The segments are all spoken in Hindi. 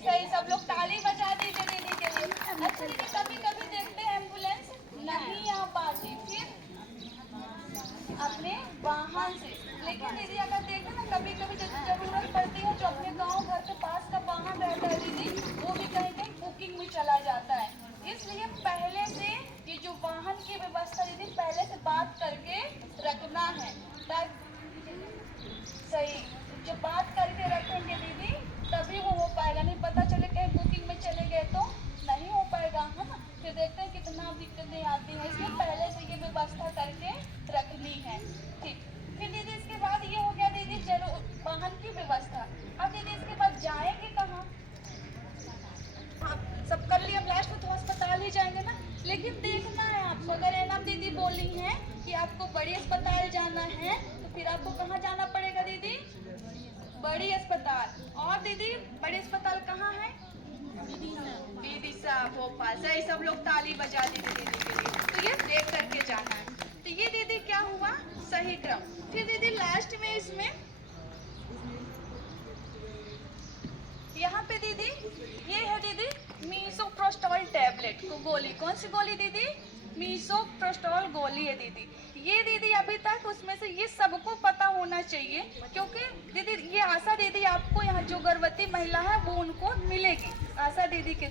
सही, सब लोग ताली बजा दीजिए दीदी के लिए। अच्छा दीदी, कभी कभी देखते हैं एम्बुलेंस नहीं आ पाती, फिर अपने वाहन से। लेकिन दीदी अगर देखें ना, कभी कभी जरूरत पड़ती है, जो अपने गांव घर के पास का वाहन रहता है दीदी, वो भी कहीं कहीं बुकिंग में चला जाता है। इसलिए पहले से ये जो वाहन की व्यवस्था दीदी पहले से बात करके रखना है। सही, जो बात करके रखेंगे दीदी तभी वो हो पाएगा, नहीं पता चले कहीं बुकिंग में चले गए तो नहीं हो पाएगा, है ना। फिर देखते हैं कितना दिक्कतें आती हैं, इसलिए पहले से ये व्यवस्था करके रखनी है। ठीक, फिर दीदी इसके बाद ये हो गया दीदी चलो वाहन की व्यवस्था। अब दीदी इसके बाद जाएंगे कहाँ? हाँ, सब कर लिया, लास्ट में तो अस्पताल ही जाएंगे ना। लेकिन देखना है आपको, अगर एनम दीदी बोली है कि आपको बड़ी अस्पताल जाना है तो फिर आपको कहाँ जाना पड़ेगा दीदी? बड़ी अस्पताल। और दीदी बड़ी अस्पताल कहाँ है? विदिशा भोपाल। सही, सब लोग ताली बजा दीजिए दीदी के लिए। तो ये देख करके जाना है। तो ये दीदी क्या हुआ, सही क्रम। फिर दीदी लास्ट में इसमें यहाँ पे दीदी ये है दीदी मीसोप्रोस्टॉल टैबलेट को गोली। कौन सी गोली दीदी? मीसोप्रोस्टॉल गोली है दीदी। ये दीदी अभी तक उसमें से ये सबको पता होना चाहिए, क्योंकि दीदी ये आशा दीदी आपको यहाँ जो गर्भवती महिला है वो उनको मिलेगी। आशा दीदी के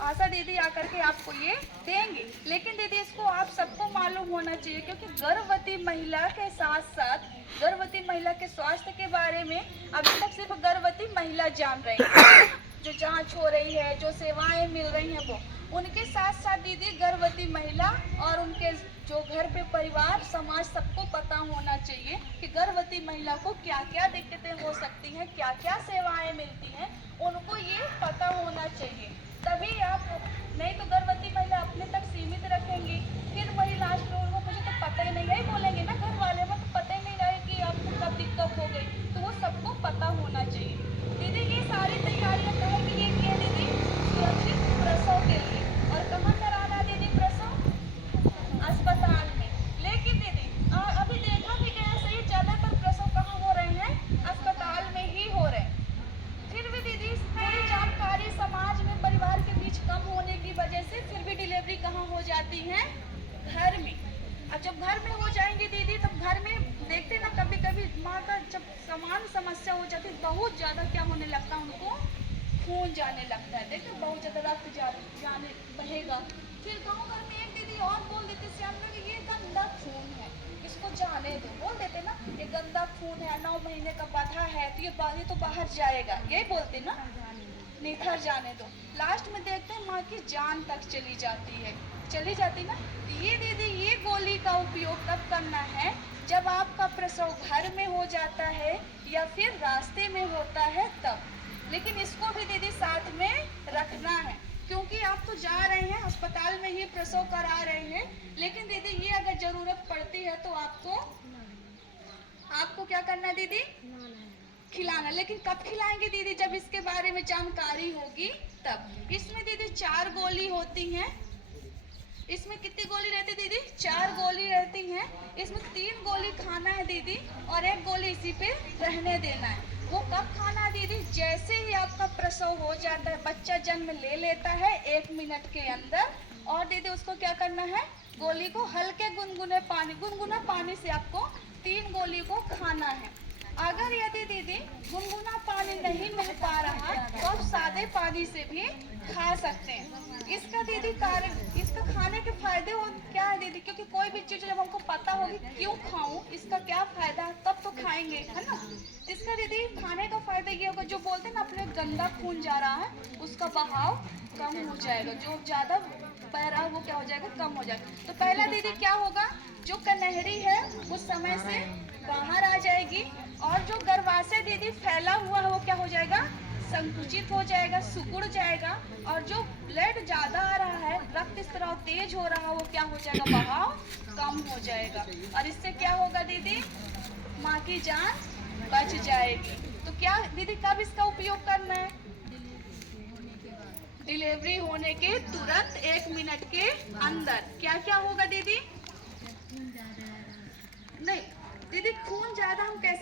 आशा दीदी आकर के आपको ये देंगे। लेकिन दीदी इसको आप सबको मालूम होना चाहिए, क्योंकि गर्भवती महिला के साथ साथ गर्भवती महिला के स्वास्थ्य के बारे में अभी तक सिर्फ गर्भवती महिला जान रही है। जो जांच हो रही है, जो सेवाएं मिल रही हैं, वो उनके साथ साथ दीदी गर्भवती महिला और उनके जो घर पे परिवार समाज सबको पता होना चाहिए कि गर्भवती महिला को क्या क्या दिक्कतें हो सकती हैं, क्या क्या सेवाएं मिलती हैं, उनको ये पता होना चाहिए। तभी आप, नहीं तो गर्भवती महिला अपने तक सीमित रखेंगी, फिर वही लास्ट में उनको मुझे तो पता ही नहीं है बोलेंगे ना घर वाले, में तो पता ही नहीं रहे कि आपको कब दिक्कत हो गई। तो वो सबको पता होना चाहिए। दीदी ये सारी तैयारियां कहे कि ये किए दीदी सुरक्षित प्रसव के लिए। और कहाँ कराना है दीदी प्रसव? अस्पताल में। लेकिन दीदी अभी देखा भी गया सही, ज्यादातर प्रसव कहाँ हो रहे हैं? अस्पताल में ही हो रहे हैं। फिर भी दीदी थोड़ी जानकारी समाज में परिवार के बीच कम होने की वजह से फिर भी डिलीवरी कहाँ हो जाती है? घर में। अब जब घर में हो जाएंगे दीदी, तब घर में देखते ना कभी कभी माँ का जब समान समस्या हो जाती है, बहुत ज्यादा क्या होने लगता है, उनको खून जाने लगता है। देखते बहुत ज्यादा रक्त जाने बहेगा। फिर गाँव घर में एक दीदी और बोल देते श्याम लोग ये गंदा खून है, इसको जाने दो, बोल देते ना ये गंदा खून है, 9 महीने का बाधा है तो ये तो बाहर जाएगा, यही बोलते ना, निखर जाने दो। लास्ट में देखते हैं माँ की जान तक चली जाती ना। तो ये दीदी ये गोली का उपयोग कब करना है? जब आपका प्रसव घर में हो जाता है या फिर रास्ते में होता है तब। लेकिन इसको भी दीदी साथ में रखना है, क्योंकि आप तो जा रहे हैं अस्पताल में ही प्रसव करा रहे हैं। लेकिन दीदी ये अगर जरूरत पड़ती है तो आपको क्या करना है दीदी? खिलाना। लेकिन कब खिलाएंगे दीदी? जब इसके बारे में जानकारी होगी तब। इसमें दीदी 4 गोली होती हैं। इसमें कितनी गोली रहती है दीदी? 4 गोली रहती हैं। इसमें 3 गोली खाना है दीदी और 1 गोली इसी पे रहने देना है। वो कब खाना है दीदी? जैसे ही आपका प्रसव हो जाता है, बच्चा जन्म ले लेता है 1 मिनट के अंदर। और दीदी उसको क्या करना है? गोली को हल्के गुनगुना पानी से आपको 3 गोली को खाना है। अगर यदि दीदी गुनगुना पानी नहीं मिल पा रहा तो आप सादे पानी से भी खा सकते हैं। इसका दीदी कारण, इसका खाने के फायदे क्या है दीदी? क्योंकि कोई भी चीज जब हमको पता होगी क्यों खाऊं, इसका क्या फायदा, तब तो खाएंगे, है ना। इसका दीदी खाने का फायदा ये होगा, जो बोलते हैं ना अपने गंदा खून जा रहा है उसका बहाव कम हो जाएगा, जो ज्यादा बह रहा है वो क्या हो जाएगा? कम हो जाएगा। तो पहला दीदी क्या होगा? जो कन्हरी है वो समय से बाहर आ जाएगी और जो गर्भाशय दीदी फैला हुआ है वो क्या हो जाएगा? संकुचित हो जाएगा, सिकुड़ जाएगा। और जो ब्लड ज्यादा आ रहा है, रक्त स्राव तेज हो रहा है, वो क्या हो जाएगा? बहाव कम हो जाएगा। और इससे क्या होगा दीदी? माँ की जान बच जाएगी। तो क्या दीदी कब इसका उपयोग करना है? डिलीवरी होने के तुरंत 1 मिनट के अंदर। क्या क्या होगा दीदी? नहीं दीदी खून ज्यादा हम कैसे